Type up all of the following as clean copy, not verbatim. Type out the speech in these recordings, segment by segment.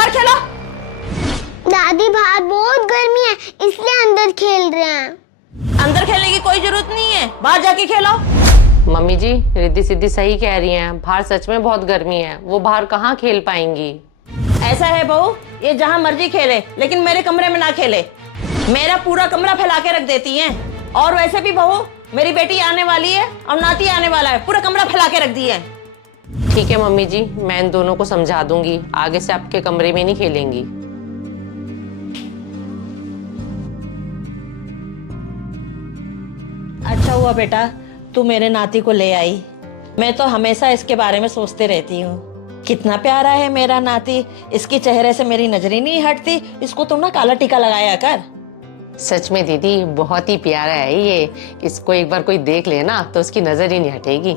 बाहर खेलो। दादी बाहर बहुत गर्मी है इसलिए अंदर खेल रहे हैं। अंदर खेलने की कोई जरूरत नहीं है, बाहर जाके खेलो। मम्मी जी रिद्धि सिद्धि सही कह रही हैं, बाहर सच में बहुत गर्मी है, वो बाहर कहाँ खेल पाएंगी। ऐसा है बहू, ये जहाँ मर्जी खेले लेकिन मेरे कमरे में ना खेले। मेरा पूरा कमरा फैला के रख देती हैं। और वैसे भी बहू, मेरी बेटी आने वाली है और नाती आने वाला है, पूरा कमरा फैला के रख दिए हैं। ठीक है मम्मी जी, मैं इन दोनों को समझा दूंगी, आगे से आपके कमरे में नहीं खेलेंगी। अच्छा हुआ बेटा तू मेरे नाती को ले आई। मैं तो हमेशा इसके बारे में सोचते रहती हूँ, कितना प्यारा है मेरा नाती। इसके चेहरे से मेरी नजर ही नहीं हटती। इसको तुम ना काला टीका लगाया कर। सच में दीदी बहुत ही प्यारा है ये, इसको एक बार कोई देख लेना तो उसकी नजर ही नहीं हटेगी।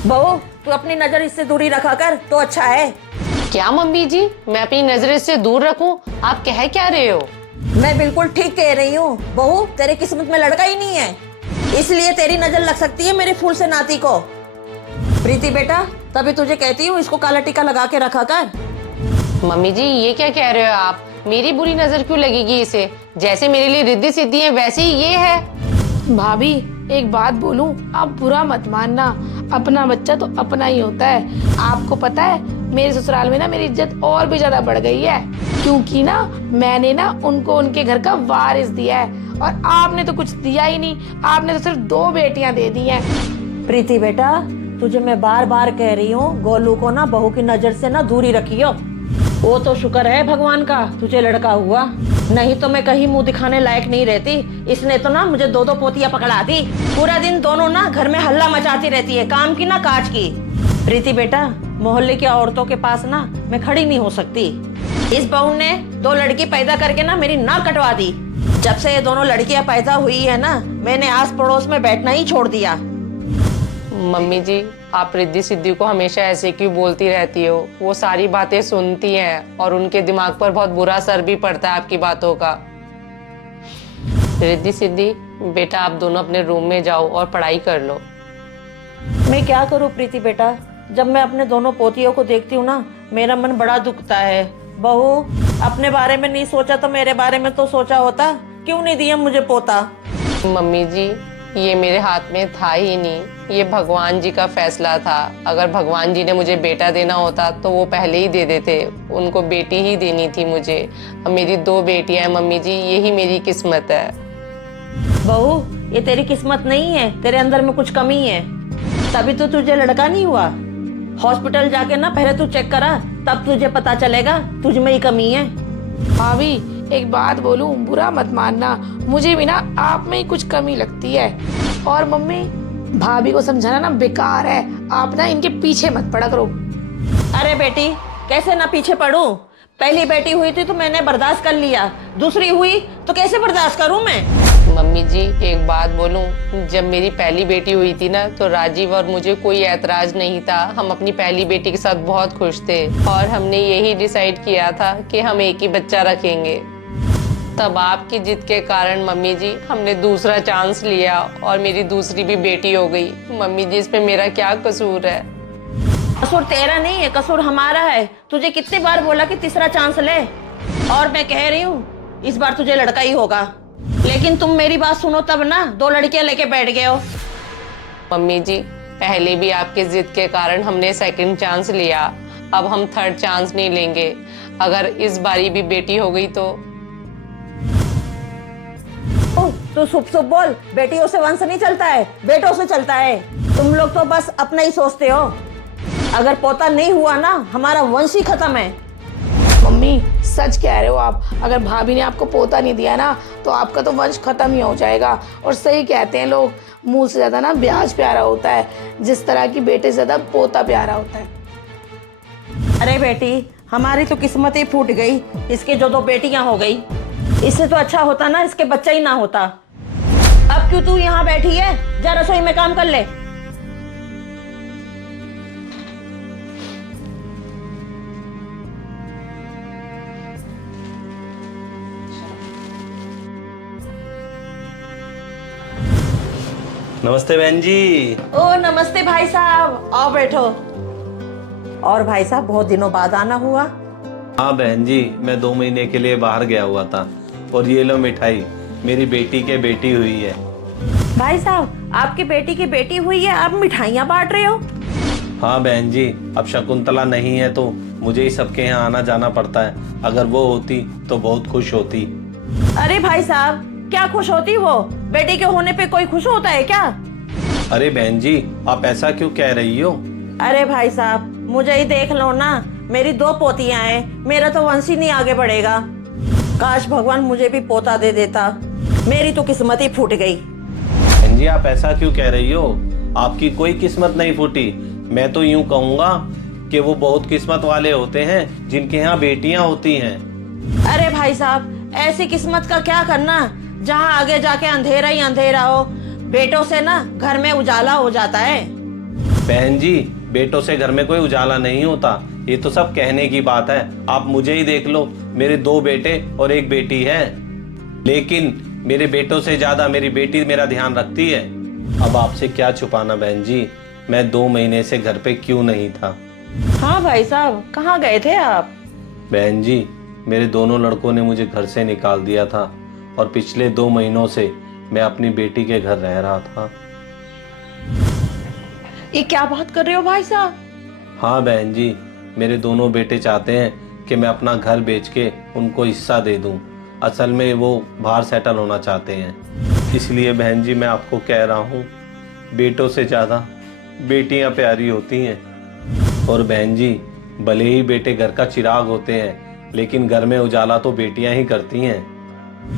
बहू तू अपनी नजर इससे दूरी रखा कर तो अच्छा है। क्या मम्मी जी, मैं अपनी नजर इससे दूर रखूं? आप कह क्या रहे हो? मैं बिल्कुल ठीक कह रही हूँ बहू, तेरी किस्मत में लड़का ही नहीं है, इसलिए तेरी नजर लग सकती है मेरे फूल से नाती को। प्रीति बेटा तभी तुझे कहती हूँ इसको काला टीका लगा के रखा कर। मम्मी जी ये क्या कह रहे हो आप? मेरी बुरी नजर क्यों लगेगी इसे? जैसे मेरे लिए रिद्धि सिद्धि है वैसे ही ये है। भाभी एक बात बोलूं, आप बुरा मत मानना, अपना बच्चा तो अपना ही होता है। आपको पता है मेरे ससुराल में ना मेरी इज्जत और भी ज्यादा बढ़ गई है, क्योंकि ना मैंने ना उनको उनके घर का वारिस दिया है और आपने तो कुछ दिया ही नहीं, आपने तो सिर्फ 2 बेटियां दे दी हैं। प्रीति बेटा तुझे मैं बार बार कह रही हूँ, गोलू को ना बहू की नजर से ना दूरी रखियो। वो तो शुक्र है भगवान का तुझे लड़का हुआ, नहीं तो मैं कहीं मुंह दिखाने लायक नहीं रहती। इसने तो ना मुझे 2 पोतियां पकड़ा दी। पूरा दिन दोनों ना घर में हल्ला मचाती रहती है, काम की ना काज की। प्रीति बेटा मोहल्ले की औरतों के पास ना मैं खड़ी नहीं हो सकती। इस बहू ने 2 लड़की पैदा करके ना मेरी नाक कटवा दी। जब से ये दोनों लड़कियां पैदा हुई है ना, मैंने आस पड़ोस में बैठना ही छोड़ दिया। मम्मी जी आप रिद्धि सिद्धि को हमेशा ऐसे क्यों बोलती रहती हो? वो सारी बातें सुनती हैं और उनके दिमाग पर बहुत बुरा असर भी पड़ता है आपकी बातों का। रिद्धि सिद्धि बेटा आप दोनों अपने रूम में जाओ और पढ़ाई कर लो। मैं क्या करूं प्रीति बेटा, जब मैं अपने दोनों पोतियों को देखती हूँ ना मेरा मन बड़ा दुखता है। बहू अपने बारे में नहीं सोचा तो मेरे बारे में तो सोचा होता, क्यों नहीं दिया मुझे पोता? मम्मी जी ये मेरे हाथ में था ही नहीं, ये भगवान जी का फैसला था। अगर भगवान जी ने मुझे बेटा देना होता तो वो पहले ही दे देते, उनको बेटी ही देनी थी मुझे। अब मेरी 2 बेटियां हैं मम्मी जी, यही मेरी किस्मत है। बहू ये तेरी किस्मत नहीं है, तेरे अंदर में कुछ कमी है, तभी तो तुझे लड़का नहीं हुआ। हॉस्पिटल जाके ना पहले तू चेक करा, तब तुझे पता चलेगा तुझ में ही कमी है। भाभी एक बात बोलूं, बुरा मत मानना, मुझे भी ना आप में ही कुछ कमी लगती है। और मम्मी भाभी को समझाना ना बेकार है, आप ना इनके पीछे मत पड़ा करो। अरे बेटी कैसे ना पीछे पड़ूं? पहली बेटी हुई थी तो मैंने बर्दाश्त कर लिया, दूसरी हुई तो कैसे बर्दाश्त करूं मैं? मम्मी जी एक बात बोलूं, जब मेरी पहली बेटी हुई थी ना तो राजीव और मुझे कोई ऐतराज नहीं था। हम अपनी पहली बेटी के साथ बहुत खुश थे और हमने यही डिसाइड किया था कि हम एक ही बच्चा रखेंगे। तब आपकी जिद के कारण मम्मी जी हमने दूसरा चांस लिया और मेरी दूसरी भी बेटी हो गई। मम्मी जी इसमें मेरा क्या कसूर है? कसूर तेरा नहीं है, कसूर हमारा है। तुझे कितनी बार बोला कि तीसरा चांस ले, और मैं कह रही हूँ इस बार तुझे लड़का ही होगा, लेकिन तुम मेरी बात सुनो तब ना 2 लड़कियां लेके बैठ गए हो। मम्मी जी पहले भी आपके जिद के कारण हमने सेकंड चांस लिया, अब हम थर्ड चांस नहीं लेंगे। अगर इस बारी भी बेटी हो गई तो तू शुभ शुभ बोल, बेटियों से वंश नहीं चलता है, बेटों से चलता है। तुम लोग तो बस अपना ही सोचते हो। अगर पोता नहीं हुआ ना हमारा वंश ही खत्म है। मम्मी सच कह रहे हो आप, अगर भाभी ने आपको पोता नहीं दिया ना तो आपका तो वंश खत्म ही हो जाएगा। और सही कहते हैं लोग, मुंह से ज्यादा ना ब्याज प्यारा होता है, जिस तरह की बेटे से ज्यादा पोता प्यारा होता है। अरे बेटी हमारी तो किस्मत ही फूट गई, इसकी जो 2 बेटियां हो गई। इससे तो अच्छा होता ना इसके बच्चा ही ना होता। अब क्यों तू यहाँ बैठी है, जा रसोई में काम कर ले। नमस्ते बहन जी। ओ नमस्ते भाई साहब, आओ बैठो। और भाई साहब बहुत दिनों बाद आना हुआ। हाँ बहन जी, मैं 2 महीने के लिए बाहर गया हुआ था। और ये लो मिठाई, मेरी बेटी के बेटी हुई है। भाई साहब, आपकी बेटी की बेटी हुई है, आप मिठाइयाँ बांट रहे हो? हाँ बहन जी, अब शकुंतला नहीं है तो मुझे ही सबके यहाँ आना जाना पड़ता है। अगर वो होती तो बहुत खुश होती। अरे भाई साहब, क्या खुश होती वो? बेटी के होने पे कोई खुश होता है क्या? अरे बहन जी, आप ऐसा क्यों कह रही हो? अरे भाई साहब, मुझे ही देख लो ना, मेरी 2 पोतियां हैं, मेरा तो वंश ही नहीं आगे बढ़ेगा। काश भगवान मुझे भी पोता दे देता, मेरी तो किस्मत ही फूट गई। बहन जी, आप ऐसा क्यों कह रही हो? आपकी कोई किस्मत नहीं फूटी। मैं तो यूं कहूँगा कि वो बहुत किस्मत वाले होते हैं जिनके यहाँ बेटियां होती हैं। अरे भाई साहब, ऐसी किस्मत का क्या करना जहाँ आगे जाके अंधेरा ही अंधेरा हो। बेटों से ना घर में उजाला हो जाता है। बहन जी, बेटों से घर में कोई उजाला नहीं होता, ये तो सब कहने की बात है। आप मुझे ही देख लो, मेरे 2 बेटे और 1 बेटी है, लेकिन मेरे बेटों से ज्यादा मेरी बेटी मेरा ध्यान रखती है। अब आपसे क्या छुपाना बहन जी, मैं 2 महीने से घर पे क्यों नहीं था। हाँ भाई साहब, कहाँ गए थे आप? बहन जी, मेरे दोनों लड़कों ने मुझे घर से निकाल दिया था और पिछले 2 महीनों से मैं अपनी बेटी के घर रह रहा था। ये क्या बात कर रहे हो भाई साहब? हाँ बहन जी, मेरे दोनों बेटे चाहते हैं कि मैं अपना घर बेच के उनको हिस्सा दे दूं। असल में वो बाहर सेटल होना चाहते हैं। इसलिए बहन जी, मैं आपको कह रहा हूँ, बेटों से ज़्यादा बेटियाँ प्यारी होती हैं। और बहन जी, भले ही बेटे घर का चिराग होते हैं, लेकिन घर में उजाला तो बेटियाँ ही करती हैं।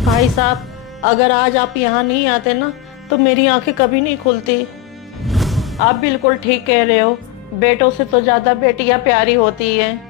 भाई साहब, अगर आज आप यहाँ नहीं आते ना तो मेरी आंखें कभी नहीं खुलती। आप बिल्कुल ठीक कह रहे हो, बेटों से तो ज्यादा बेटियां प्यारी होती हैं।